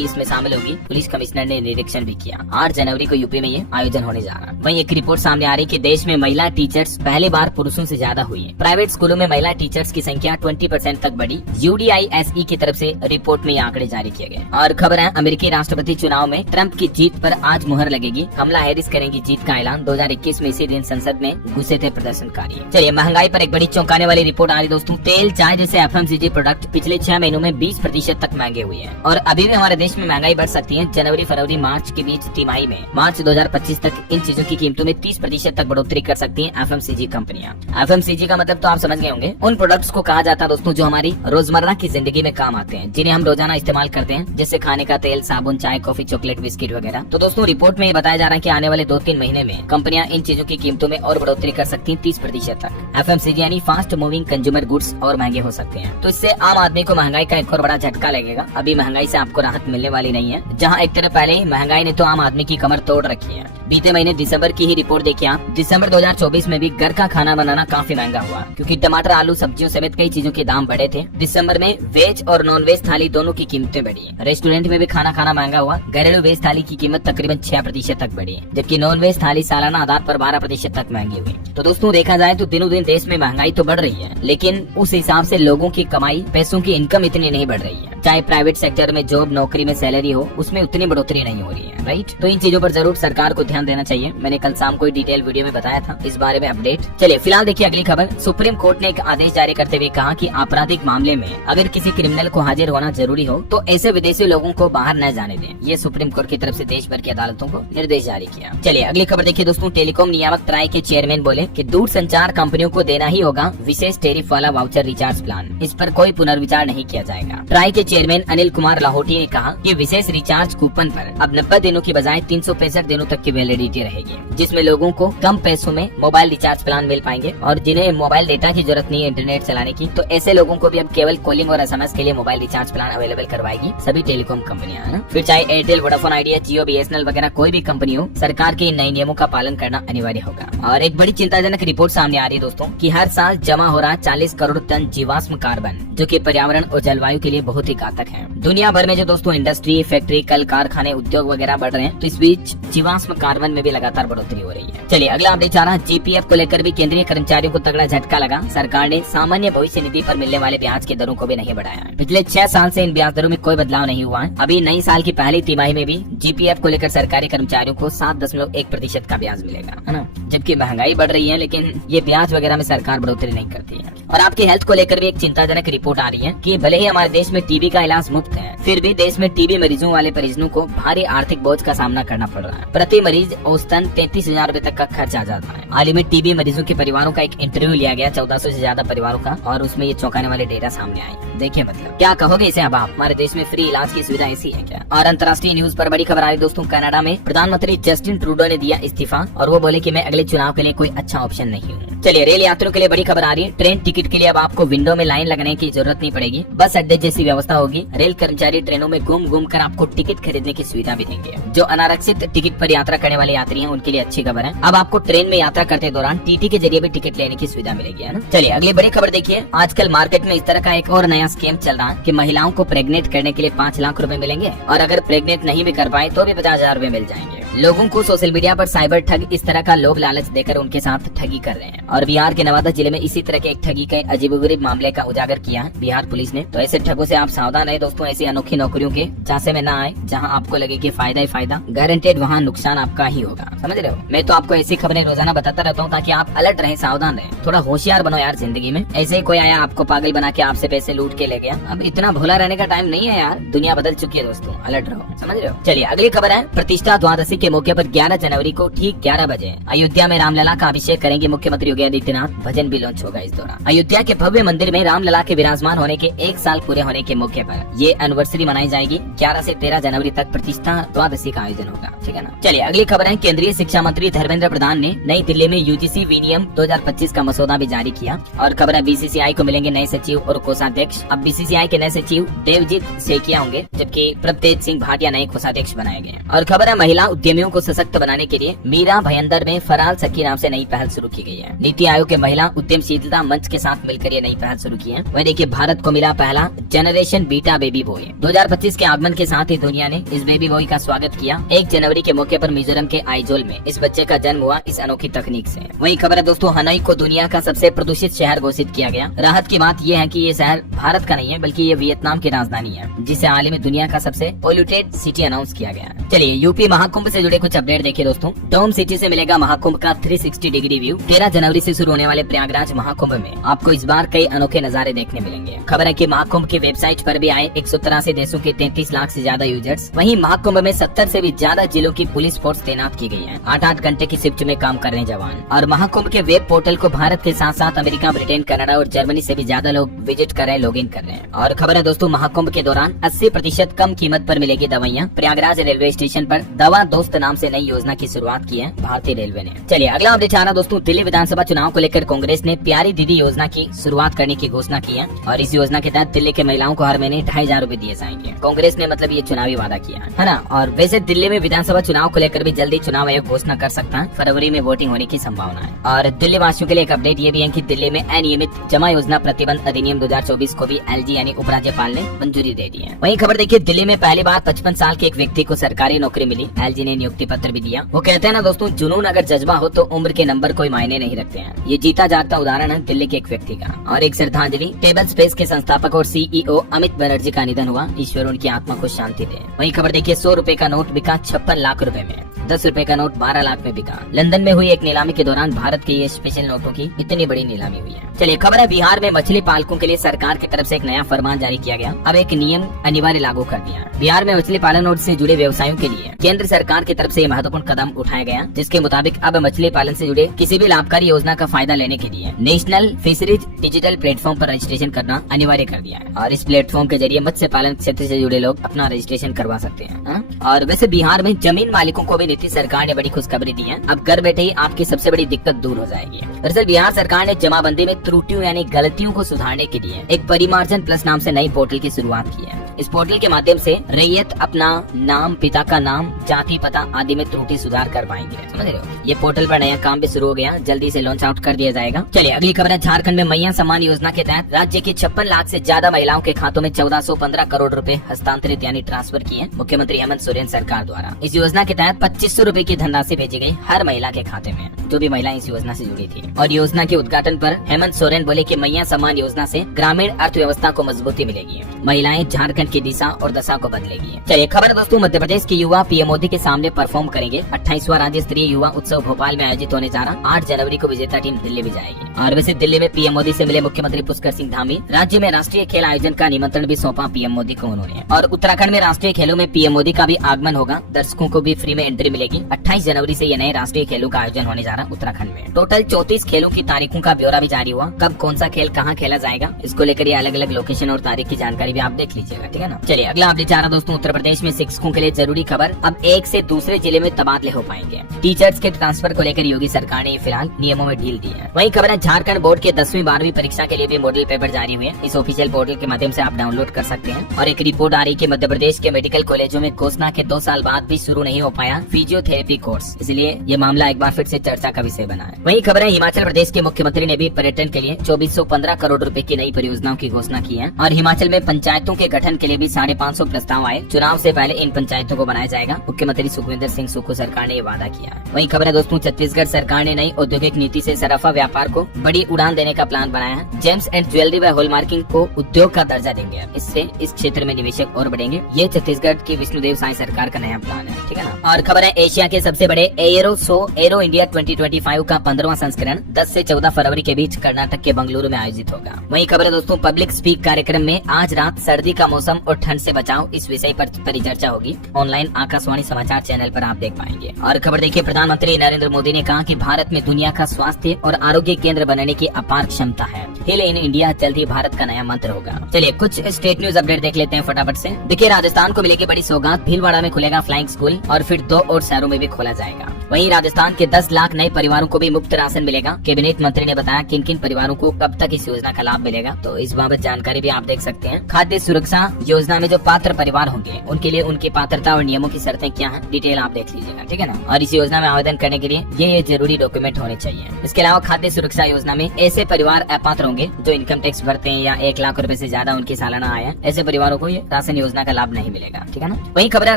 इसमें शामिल होगी। पुलिस कमिश्नर ने निरीक्षण भी किया। 8 जनवरी को यूपी में ये आयोजन होने जा रहा है। वहीं एक रिपोर्ट सामने आ रही कि देश में महिला टीचर्स पहली बार पुरुषों से ज्यादा हुई है। प्राइवेट स्कूलों में महिला टीचर्स की संख्या 20% तक बढ़ी। UDISE की तरफ से रिपोर्ट में ये आंकड़े जारी किए गए। और खबर है, अमेरिकी राष्ट्रपति चुनाव में ट्रंप की जीत पर आज मुहर लगेगी। कमला हैरिस करेंगी जीत का ऐलान। 2021 में इसी दिन संसद में घुसे थे प्रदर्शनकारी। चलिए महंगाई पर एक बड़ी चौंकाने वाली रिपोर्ट आ रही दोस्तों। तेल, चाय जैसे FMCG प्रोडक्ट पिछले 6 महीनों में 20% तक महंगे हुए हैं और अभी भी हमारे देश में महंगाई बढ़ सकती है। जनवरी, फरवरी, मार्च के बीच तिमाही में मार्च 2025 तक इन चीजों की कीमतों में 30% तक बढ़ोतरी कर सकती है FMCG कंपनियां। FMCG का मतलब तो आप समझ गए होंगे। उन प्रोडक्ट्स को कहा जाता है दोस्तों जो हमारी रोजमर्रा की जिंदगी में काम आते हैं, जिन्हें हम रोजाना इस्तेमाल करते हैं, जैसे खाने का तेल, साबुन, चाय, कॉफी, चॉकलेट, बिस्किट वगैरह। तो दोस्तों रिपोर्ट में ये बताया जा रहा है कि आने वाले 2-3 महीने में कंपनियां इन चीजों की कीमतों में और बढ़ोतरी कर सकती हैं 30% तक। FMCG यानी फास्ट मूविंग कंज्यूमर गुड्स और महंगे हो सकते हैं। तो इससे आम आदमी को महंगाई का एक और बड़ा झटका लगेगा। अभी महंगाई से आपको राहत मिलने वाली नहीं है। जहाँ एक तरफ पहले ही महंगाई ने तो आम आदमी की कमर तोड़ रखी है। बीते महीने दिसंबर की ही रिपोर्ट देखिए आप। दिसंबर 2024 में भी घर का खाना बनाना काफी महंगा हुआ क्योंकि टमाटर, आलू, सब्जियों समेत कई चीजों के दाम बढ़े थे। दिसंबर में वेज और नॉन वेज थाली दोनों की कीमतें बढ़ी। रेस्टोरेंट में भी खाना खाना महंगा हुआ। घरेलू वेज थाली की कीमत तकरीबन 6% तक बढ़ी, जबकि नॉन वेज थाली सालाना आधार पर 12% तक महंगी हुई। तो दोस्तों देखा जाए तो दिनों दिन देश में महंगाई तो बढ़ रही है, लेकिन उस हिसाब से लोगों की कमाई, पैसों की इनकम इतनी नहीं बढ़ रही है। चाहे प्राइवेट सेक्टर में जॉब, नौकरी में सैलरी हो, उसमें उतनी बढ़ोतरी नहीं हो रही है, राइट। तो इन चीजों पर जरूर सरकार को ध्यान देना चाहिए। मैंने कल शाम को डिटेल वीडियो में बताया था इस बारे में अपडेट। चलिए फिलहाल देखिए अगली खबर। सुप्रीम कोर्ट ने एक आदेश जारी करते हुए कहा कि आपराधिक मामले में अगर किसी क्रिमिनल को हाजिर होना जरूरी हो तो ऐसे विदेशी लोगों को बाहर न जाने दें। ये सुप्रीम कोर्ट की तरफ से देश भर की अदालतों को निर्देश जारी किया। चलिए अगली खबर देखिए दोस्तों। टेलीकॉम नियामक ट्राई के चेयरमैन बोले कि दूरसंचार कंपनियों को देना ही होगा विशेष टैरिफ वाला वाउचर रिचार्ज प्लान। इस पर कोई पुनर्विचार नहीं किया जाएगा। ट्राई के चेयरमैन अनिल कुमार लाहौटी ने कहा कि विशेष रिचार्ज कूपन पर अब 90 दिनों की बजाय 365 दिनों तक की वैलिडिटी रहेगी, जिसमें लोगों को कम पैसों में मोबाइल रिचार्ज प्लान मिल पाएंगे। और जिन्हें मोबाइल डेटा की जरूरत नहीं है इंटरनेट चलाने की, तो ऐसे लोगों को भी अब केवल कॉलिंग और SMS के लिए मोबाइल रिचार्ज प्लान अवेलेबल करवाएगी सभी टेलीकॉम कंपनियां, है ना। फिर चाहे एयरटेल, वोडाफोन आइडिया, जियो, BSNL वगैरह कोई भी कंपनी हो, सरकार के इन नए नियमों का पालन करना अनिवार्य होगा। और एक बड़ी चिंताजनक रिपोर्ट सामने आ रही है दोस्तों कि हर साल जमा हो रहा 40 करोड़ टन जीवाश्म कार्बन, जो कि पर्यावरण और जलवायु के लिए बहुत ही घातक है। दुनिया भर में जो दोस्तों इंडस्ट्री, फैक्ट्री, कल कारखाने, उद्योग वगैरह बढ़ रहे हैं, तो इस बीच जीवाश्म कार्बन में भी लगातार बढ़ोतरी हो रही है। चलिए अगला अपडेट आ रहा है। GPF को लेकर भी केंद्रीय कर्मचारियों को तगड़ा झटका लगा। सरकार ने सामान्य भविष्य निधि पर मिलने वाले ब्याज की दरों को भी नहीं बढ़ाया है। पिछले 6 साल से इन ब्याज दरों में कोई बदलाव नहीं हुआ है। अभी नई साल की पहली तिमाही में भी GPF को लेकर सरकारी कर्मचारियों को 7.1% का ब्याज मिलेगा, है ना। जबकि महंगाई बढ़ रही है, लेकिन ये ब्याज वगैरह में सरकार बढ़ोतरी नहीं करती है। और आपकी हेल्थ को लेकर भी एक चिंताजनक रिपोर्ट आ रही है कि भले ही हमारे देश में टीबी का इलाज मुफ्त है, फिर भी देश में टीबी मरीजों वाले परिजनों को भारी आर्थिक बोझ का सामना करना पड़ रहा है। प्रति मरीज औसतन 33,000 रूपए तक का खर्च आ जाता है। हाल ही में टीबी मरीजों के परिवारों का एक इंटरव्यू लिया गया, 1400 से ज्यादा परिवारों का, और उसमें ये चौंकाने वाले डेटा सामने आए। देखिए मतलब क्या कहोगे इसे अब आप, हमारे देश में फ्री इलाज की सुविधा ऐसी है क्या। और अंतर्राष्ट्रीय न्यूज पर बड़ी खबर आ रही दोस्तों। कनाडा में प्रधानमंत्री जस्टिन ट्रूडो ने दिया इस्तीफा और वो बोले कि मैं अगले चुनाव के लिए कोई अच्छा ऑप्शन नहीं हूँ। चलिए रेल यात्रियों के लिए बड़ी खबर आ रही है। ट्रेन टिकट के लिए अब आपको विंडो में लाइन लगने की जरूरत नहीं पड़ेगी, बस अड्डे जैसी व्यवस्था होगी। रेल कर्मचारी ट्रेनों में घूम घूम कर आपको टिकट खरीदने की सुविधा भी देंगे। जो अनारक्षित टिकट पर यात्रा करने वाले यात्री हैं उनके लिए अच्छी खबर है। अब आपको ट्रेन में यात्रा करते दौरान TT के जरिए भी टिकट लेने की सुविधा मिलेगी, है ना। चलिए अगली बड़ी खबर देखिए। आजकल मार्केट में इस तरह का एक और नया स्कीम चल रहा है कि महिलाओं को प्रेग्नेंट करने के लिए 5 लाख रुपए मिलेंगे, और अगर प्रेग्नेंट नहीं भी कर पाए तो भी 50,000 रुपए मिल जाएंगे। लोगों को सोशल मीडिया पर साइबर ठग इस तरह का लोभ लालच देकर उनके साथ ठगी कर रहे हैं। और बिहार के नवादा जिले में इसी तरह के एक ठगी के अजीबोगरीब मामले का उजागर किया है बिहार पुलिस ने। तो ऐसे ठगों से आप सावधान रहे दोस्तों। ऐसी अनोखी नौकरियों के झांसे में न आए जहां आपको लगे कि फायदा ही फायदा, गारंटेड वहां नुकसान आपका ही होगा, समझ रहे हो। मैं तो आपको ऐसी खबरें रोजाना बताता रहता हूँ ताकि आप अलर्ट रहे, सावधान रहे, थोड़ा होशियार बनो यार जिंदगी में। ऐसे ही कोई आया आपको पागल बना के आपसे पैसे लूट के ले गया, अब इतना भोला रहने का टाइम नहीं है यार, दुनिया बदल चुकी है दोस्तों, अलर्ट रहो, समझ रहे हो। चलिए अगली खबर है। प्रतिष्ठा द्वादशी के मौके पर 11 जनवरी को ठीक 11 बजे अयोध्या में रामलला का अभिषेक करेंगे मुख्यमंत्री योगी योगी आदित्यनाथ भजन भी लॉन्च होगा इस दौरान। अयोध्या के भव्य मंदिर में रामलला के विराजमान होने के 1 साल पूरे होने के मौके पर ये एनिवर्सरी मनाई जाएगी। 11 से 13 जनवरी तक प्रतिष्ठा द्वादशी का आयोजन होगा, ठीक है ना। चलिए अगली खबर है, केंद्रीय शिक्षा मंत्री धर्मेंद्र प्रधान ने नई दिल्ली में यूजीसी विनियम 2025 का मसौदा भी जारी किया। और खबर है, बीसीसीआई को मिलेंगे नए सचिव और कोषाध्यक्ष। अब बीसीसीआई के नए सचिव देवजीत सेकिया होंगे, जबकि प्रभतेज सिंह भाटिया नए कोषाध्यक्ष बनाए गए। और खबर है, महिला उद्यमियों को सशक्त बनाने के लिए मीरा भयंदर में फराल सखी नाम से नई पहल शुरू की गई है। नीति आयोग के महिला उद्यमशीलता मंच के साथ मिलकर ये नई पहल शुरू की है। वही देखिए, भारत को मिला पहला जनरेशन बीटा बेबी बॉय। 2025 के आगमन के साथ ही दुनिया ने इस बेबी बॉय का स्वागत किया। 1 जनवरी के मौके पर मिजोरम के आइजोल में इस बच्चे का जन्म हुआ इस अनोखी तकनीक से। वही खबर है दोस्तों, हनोई को दुनिया का सबसे प्रदूषित शहर घोषित किया गया। राहत की बात यह है कि ये शहर भारत का नहीं है, बल्कि ये वियतनाम की राजधानी है, जिसे हाल ही में दुनिया का सबसे पोल्यूटेड सिटी अनाउंस किया गया। चलिए यूपी महाकुंभ से जुड़े कुछ अपडेट देखिए दोस्तों। डोम सिटी से मिलेगा महाकुंभ का 360 डिग्री व्यू। 13 जनवरी से शुरू होने वाले प्रयागराज महाकुंभ में आपको इस बार कई अनोखे नजारे देखने मिलेंगे। खबर है कि महाकुंभ की वेबसाइट पर भी आए 183 देशों के 33 लाख से ज्यादा यूजर्स। वहीं महाकुंभ में 70 से भी ज्यादा जिलों की पुलिस फोर्स तैनात की गई है। 8-8 घंटे की शिफ्ट में काम कर रहे जवान। और महाकुंभ के वेब पोर्टल को भारत के साथ साथ अमेरिका, ब्रिटेन, कनाडा और जर्मनी से भी ज्यादा लोग विजिट कर रहे हैं, लॉग इन कर रहे हैं। और खबर है दोस्तों, महाकुंभ के दौरान 80% कम कीमत पर मिलेगी दवाइयाँ। प्रयागराज रेलवे स्टेशन पर दवा दोस्त नाम से नई योजना की शुरुआत की है भारतीय रेलवे ने। चलिए अगला अपडेट आ रहा दोस्तों, दिल्ली विधानसभा चुनाव को लेकर कांग्रेस ने प्यारी दीदी योजना की शुरुआत करने की घोषणा की है। और इस योजना के तहत दिल्ली के महिलाओं को हर महीने 2500 रूपए दिए जाएंगे। कांग्रेस ने मतलब ये चुनावी वादा किया है ना। और वैसे दिल्ली में विधानसभा चुनाव को लेकर भी जल्दी चुनाव आयोग घोषणा कर सकता है। फरवरी में वोटिंग होने की संभावना है। और दिल्ली वासियों के लिए एक अपडेट ये भी है कि दिल्ली में अनियमित जमा योजना प्रतिबंध अधिनियम 2024 को भी एलजी यानी उपराज्यपाल ने मंजूरी दे दी है। वहीं खबर देखिए, दिल्ली में पहली बार 55 साल के एक व्यक्ति को सरकारी नौकरी मिली। एलजी ने नियुक्ति पत्र भी दिया। वो कहते हैं ना दोस्तों, जुनून अगर जज्बा हो तो उम्र के नंबर कोई मायने नहीं रखते हैं। ये जीता जागता उदाहरण है दिल्ली के एक व्यक्ति का। और एक श्रद्धांजलि, टेबल स्पेस के संस्थापक और सीईओ अमित बनर्जी का निधन हुआ। ईश्वर उनकी आत्मा को शांति दे। वहीं खबर देखिए, 100 रुपए का नोट बिका 56 लाख रुपए में। 10 रुपए का नोट 12 लाख में बिका। लंदन में हुई एक नीलामी के दौरान भारत के ये स्पेशल नोटों की इतनी बड़ी नीलामी हुई है। चलिए खबर है, बिहार में मछली पालकों के लिए सरकार की तरफ से एक नया फरमान जारी किया गया। अब एक नियम अनिवार्य लागू कर दिया। बिहार में मछली पालन और से जुड़े व्यवसायों के लिए केंद्र सरकार की तरफ से महत्वपूर्ण कदम उठाया गया, जिसके मुताबिक अब मछली पालन से जुड़े किसी भी लाभकारी योजना का फायदा लेने के लिए नेशनल फिशरीज डिजिटल प्लेटफॉर्म पर रजिस्ट्रेशन करना अनिवार्य कर दिया है। और इस प्लेटफॉर्म के जरिए मत्स्य पालन क्षेत्र से जुड़े लोग अपना रजिस्ट्रेशन करवा सकते हैं। और वैसे बिहार में जमीन मालिकों को भी नीतीश सरकार ने बड़ी खुशखबरी दी है। अब घर बैठे ही आपकी सबसे बड़ी दिक्कत दूर हो जाएगी। दरअसल बिहार सरकार ने जमाबंदी में त्रुटियों यानी गलतियों को सुधारने के लिए एक परिमार्जन प्लस नाम से नई पोर्टल की शुरुआत की है। इस पोर्टल के माध्यम से रैयत अपना नाम, पिता का नाम, जाति, पता आदि में त्रुटि सुधार कर पाएंगे। समझ रहे हो? ये पोर्टल पर नया काम भी शुरू हो गया, जल्दी से लॉन्च आउट कर दिया जाएगा। चलिए अगली खबर है, झारखंड में मैया सम्मान योजना के तहत राज्य की 56 लाख से ज्यादा महिलाओं के खातों में 1415 करोड़ रुपए हस्तांतरित यानी ट्रांसफर किए मुख्यमंत्री हेमंत सोरेन सरकार द्वारा। इस योजना के तहत 2500 रूपए की धनराशि भेजी गई हर महिला के खाते में, जो भी महिला इस योजना से जुड़ी थी। और योजना के उद्घाटन पर हेमंत सोरेन बोले कि मैया सम्मान योजना से ग्रामीण अर्थव्यवस्था को मजबूती मिलेगी। महिलाएं झारखंड की दिशा और दशा को बदलेगी। चलिए खबर दोस्तों, मध्य प्रदेश के युवा पीएम मोदी के सामने परफॉर्म करेंगे। 28वां राज्य स्तरीय युवा उत्सव भोपाल में आयोजित होने जा रहा। 8 जनवरी को विजेता टीम दिल्ली भी जाएगी। और वैसे दिल्ली में पीएम मोदी से मिले मुख्यमंत्री पुष्कर सिंह धामी। राज्य में राष्ट्रीय खेल आयोजन का निमंत्रण भी सौंपा पीएम मोदी को उन्होंने। और उत्तराखंड में राष्ट्रीय खेलों में पीएम मोदी का भी आगमन होगा। दर्शकों को भी फ्री में एंट्री मिलेगी। 28 जनवरी से ये नए राष्ट्रीय खेलों का आयोजन होने जा रहा उत्तराखंड में। टोटल 34 खेलों की तारीखों का ब्यौरा भी जारी हुआ। कब कौन सा खेल कहाँ खेला जाएगा, इसको लेकर ये अलग अलग लोकेशन और तारीख की जानकारी भी आप देख लीजिएगा, ठीक है ना। चलिए अगला अपडेट जा रहा दोस्तों, उत्तर प्रदेश में शिक्षकों के लिए जरूरी खबर। अब एक से दूसरे जिले में तबादले हो पाएंगे। टीचर्स के ट्रांसफर को लेकर योगी सरकार ने फिलहाल नियमों में ढील दी है। वहीं खबर है, झारखंड बोर्ड के 10वीं 12वीं परीक्षा के लिए भी मॉडल पेपर जारी हुए। इस ऑफिशियल पोर्टल के माध्यम से आप डाउनलोड कर सकते हैं। और एक रिपोर्ट आ रही कि मध्य प्रदेश के मेडिकल कॉलेजों में घोषणा के 2 साल बाद भी शुरू नहीं हो पाया फिजियोथेरेपी कोर्स, इसलिए ये मामला एक बार फिर से चर्चा का विषय बना है। वहीं खबर है, हिमाचल प्रदेश के मुख्यमंत्री ने भी पर्यटन के लिए 2415 करोड़ रुपए की नई परियोजनाओं की घोषणा की है। और हिमाचल में पंचायतों के गठन के लिए भी 550 प्रस्ताव आए। चुनाव से पहले इन पंचायतों को बनाया जाएगा। मुख्यमंत्री सुखविंदर सिंह सुक्खू सरकार ने ये वादा किया है। वहीं खबर है दोस्तों, छत्तीसगढ़ सरकार ने नई औद्योगिक नीति से सराफा व्यापार को बड़ी उड़ान देने का प्लान बनाया है। जेम्स एंड ज्वेलरी व हॉलमार्किंग को उद्योग का दर्जा देंगे। इससे इस क्षेत्र में निवेशक और बढ़ेंगे। ये छत्तीसगढ़ की विष्णुदेव साई सरकार का नया प्लान है, ठीक है ना। और खबर है, है एशिया के सबसे बड़े एरो शो एरो इंडिया 2025 का 15वां संस्करण 10 से 14 फरवरी के बीच कर्नाटक के बंगलुरु में आयोजित होगा। वहीं खबर है दोस्तों, पब्लिक स्पीक कार्यक्रम में आज रात सर्दी का मौसम और ठंड से बचाव इस विषय पर परिचर्चा होगी। ऑनलाइन आकाशवाणी समाचार चैनल पर आप देख पाएंगे। और खबर देखिए, प्रधानमंत्री नरेंद्र मोदी ने कहा कि भारत में दुनिया का स्वास्थ्य और आरोग्य केंद्र बनने की अपार क्षमता है। हिल इन इंडिया जल्द ही भारत का नया मंत्र होगा। चलिए कुछ स्टेट न्यूज अपडेट देख लेते हैं फटाफट से। देखिए, राजस्थान को मिलेगी बड़ी सौगात, भीलवाड़ा में खुलेगा फ्लाइंग स्कूल और फिर 2 और शहरों में भी खोला जाएगा। वहीं राजस्थान के 10 लाख नए परिवारों को भी मुफ्त राशन मिलेगा। कैबिनेट मंत्री ने बताया किन किन परिवारों को कब तक इस योजना का लाभ मिलेगा, तो इस बाबत जानकारी भी आप देख सकते हैं। खाद्य सुरक्षा योजना में जो पात्र परिवार होंगे उनके लिए उनकी पात्रता और नियमों की शर्तें क्या है, डिटेल आप देख लीजिएगा, ठीक है ना। और इस योजना में आवेदन करने के लिए ये जरूरी डॉक्यूमेंट होने चाहिए। इसके अलावा खाद्य सुरक्षा योजना में ऐसे परिवार अपात्र होंगे जो इनकम टैक्स भरते हैं या 1 लाख रुपए से ज्यादा उनकी सालाना आय है, ऐसे परिवारों को ये राशन योजना का लाभ नहीं मिलेगा, ठीक है ना। वहीं खबर है,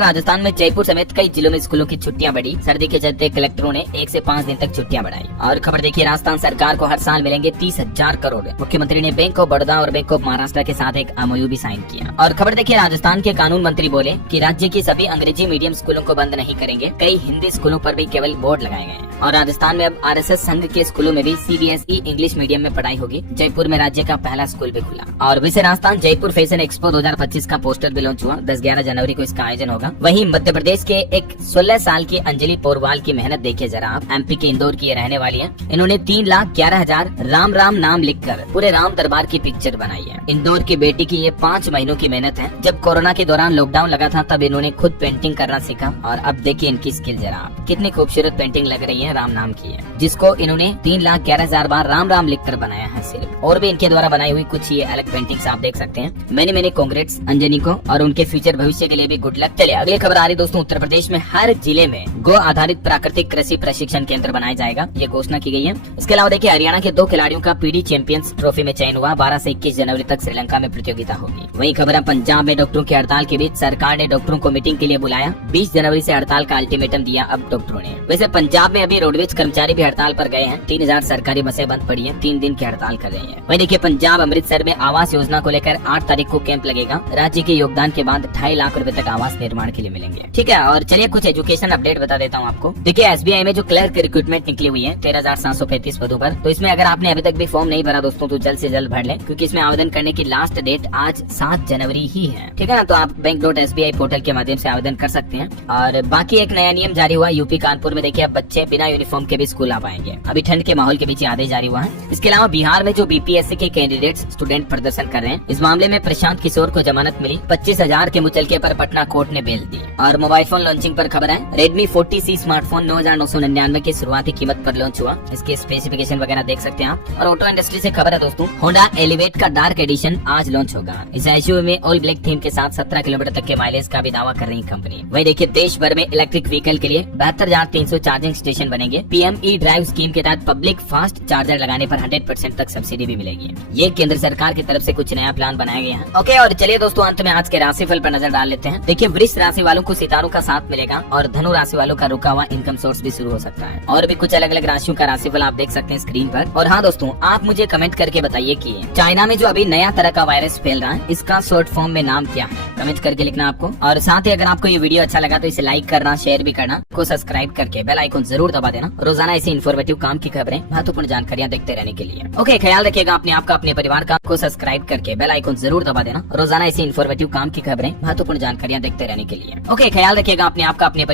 राजस्थान में जयपुर समेत कई जिलों में स्कूलों की छुट्टियां बढ़ी। सर्दी के चलते कलेक्टरों ने 1 से 5 दिन तक छुट्टियां बढ़ाई। और खबर देखिए, राजस्थान सरकार को हर साल मिलेंगे 30,000 करोड़। मुख्यमंत्री ने बैंक ऑफ बड़ौदा और बैंक ऑफ महाराष्ट्र के साथ एक MOU भी साइन किया। और खबर देखिए, राजस्थान के कानून मंत्री बोले कि राज्य की सभी अंग्रेजी मीडियम स्कूलों को बंद नहीं करेंगे, कई हिंदी स्कूलों पर भी केवल बोर्ड लगाए गए। और राजस्थान में अब RSS संघ के स्कूलों में भी CBSE इंग्लिश मीडियम में पढ़ाई होगी। जयपुर में राज्य का पहला स्कूल भी खुला। और विश्व राजस्थान जयपुर फैशन एक्सपो 2025 का पोस्टर भी लॉन्च हुआ। 10-11 जनवरी को इसका आयोजन होगा। वहीं मध्य प्रदेश के एक 16 साल की अंजलि पोरवाल की मेहनत देखिए जरा आप। MP के इंदौर की ये रहने वाली है। इन्होंने 3,11,000 राम राम नाम लिखकर पूरे राम दरबार की पिक्चर बनाई है। इंदौर की बेटी की ये 5 महीनों की मेहनत है। जब कोरोना के दौरान लॉकडाउन लगा था तब इन्होंने खुद पेंटिंग करना सीखा और अब देखिए इनकी स्किल जरा आप। कितनी खूबसूरत पेंटिंग लग रही है, राम नाम की है, जिसको इन्होंने 3,11,000 बार राम राम लिखकर बनाया है सिर्फ। और भी इनके द्वारा बनाई हुई कुछ ये अलग पेंटिंग्स आप देख सकते हैं। मैंने कांग्रेट्स अंजनी को और उनके फ्यूचर भविष्य के लिए भी गुड लक। चलिए अगली खबर आ रही दोस्तों, उत्तर प्रदेश में हर जिले में गो आधारित प्राकृतिक कृषि प्रशिक्षण केंद्र बनाया जाएगा, ये घोषणा की गई है। इसके अलावा देखिए, हरियाणा के 2 खिलाड़ियों का PD चैंपियंस ट्रॉफी में चयन हुआ। 12 से 21 जनवरी तक श्रीलंका में प्रतियोगिता होगी। वहीं खबर है, पंजाब में डॉक्टरों की हड़ताल के बीच सरकार ने डॉक्टरों को मीटिंग के लिए बुलाया। 20 जनवरी से हड़ताल का अल्टीमेटम दिया अब डॉक्टरों ने। वैसे पंजाब में अभी रोडवेज कर्मचारी भी हड़ताल पर गए हैं। 3,000 सरकारी बसें बंद पड़ी है, 3 दिन की हड़ताल कर रही है। वहीं देखिए, पंजाब अमृतसर में आवास योजना को लेकर 8 तारीख को कैंप लगेगा। राज्य के योगदान के बाद 2.5 लाख रुपए तक आवास निर्माण के लिए मिलेंगे, ठीक है। और चलिए कुछ एजुकेशन अपडेट बता देता हूँ आपको। देखिए, SBI में जो क्लर्क रिक्रूटमेंट निकली हुई है 13,735 पदों पर, तो इसमें अगर आपने अभी तक भी फॉर्म नहीं भरा दोस्तों तो जल्द से जल्द भर लें, क्योंकि इसमें आवेदन करने की लास्ट डेट आज 7 जनवरी ही है, ठीक है ना। तो आप बैंक.SBI पोर्टल के माध्यम से आवेदन कर सकते हैं। और बाकी एक नया नियम जारी हुआ यूपी कानपुर में। देखिए, अब बच्चे बिना यूनिफॉर्म के भी स्कूल आ पाएंगे। अभी ठंड के माहौल के बीच आदेश जारी हुआ है। इसके अलावा बिहार में जो BPSC के कैंडिडेट्स स्टूडेंट प्रदर्शन कर रहे हैं, इस मामले में प्रशांत किशोर को जमानत मिली। 25,000 के मुचलके पर पटना कोर्ट ने बेल दी। और मोबाइल फोन लॉन्चिंग पर खबर है, Redmi 40C स्मार्टफोन 9,999 की शुरुआती कीमत पर लॉन्च हुआ। इसके स्पेसिफिकेशन वगैरह देख सकते हैं आप। और ऑटो इंडस्ट्री से खबर है दोस्तों, होंडा एलिवेट का डार्क एडिशन आज लॉन्च होगा। इस SUV में ऑल ब्लैक थीम के साथ 17 किलोमीटर तक के माइलेज का भी दावा कर रही कंपनी। वही देखिए, देश भर में इलेक्ट्रिक व्हीकल के लिए 72,300 चार्जिंग स्टेशन बनेंगे। PME ड्राइव स्कीम के तहत पब्लिक फास्ट चार्जर लगाने पर 100% तक सब्सिडी भी मिलेगी। ये केंद्र सरकार की तरफ से कुछ नया प्लान बनाया गया है। ओके, और चलिए दोस्तों अंत में आज के राशिफल पर नजर डाल लेते हैं। देखिए, वृष राशि वालों को सितारों का साथ मिलेगा और धनु राशि वालों का रुका हुआ इनकम सोर्स भी शुरू हो सकता है। और भी कुछ अलग अलग राशियों का राशिफल आप देख सकते हैं स्क्रीन पर। और हाँ दोस्तों, आप मुझे कमेंट करके बताइए कि चाइना में जो अभी नया तरह का वायरस फैल रहा है, इसका शॉर्ट फॉर्म में नाम क्या है, कमेंट करके लिखना आपको। और साथ ही अगर आपको ये वीडियो अच्छा लगा तो इसे लाइक करना, शेयर भी करना, को सब्सक्राइब करके बेल आइकन जरूर दबा देना। रोजाना ऐसी इन्फॉर्मेटिव काम की खबरें, महत्वपूर्ण जानकारियां देखते रहने के लिए। ओके, ख्याल रखिएगा अपने आपका, अपने परिवार का। को सब्सक्राइब करके बेल आइकन जरूर दबा देना। रोजाना ऐसी इन्फॉर्मेटिव काम की खबरें, महत्वपूर्ण जानकारियां देखते रहने के लिए। ओके, ख्याल रखिएगा अपने आपका, अपने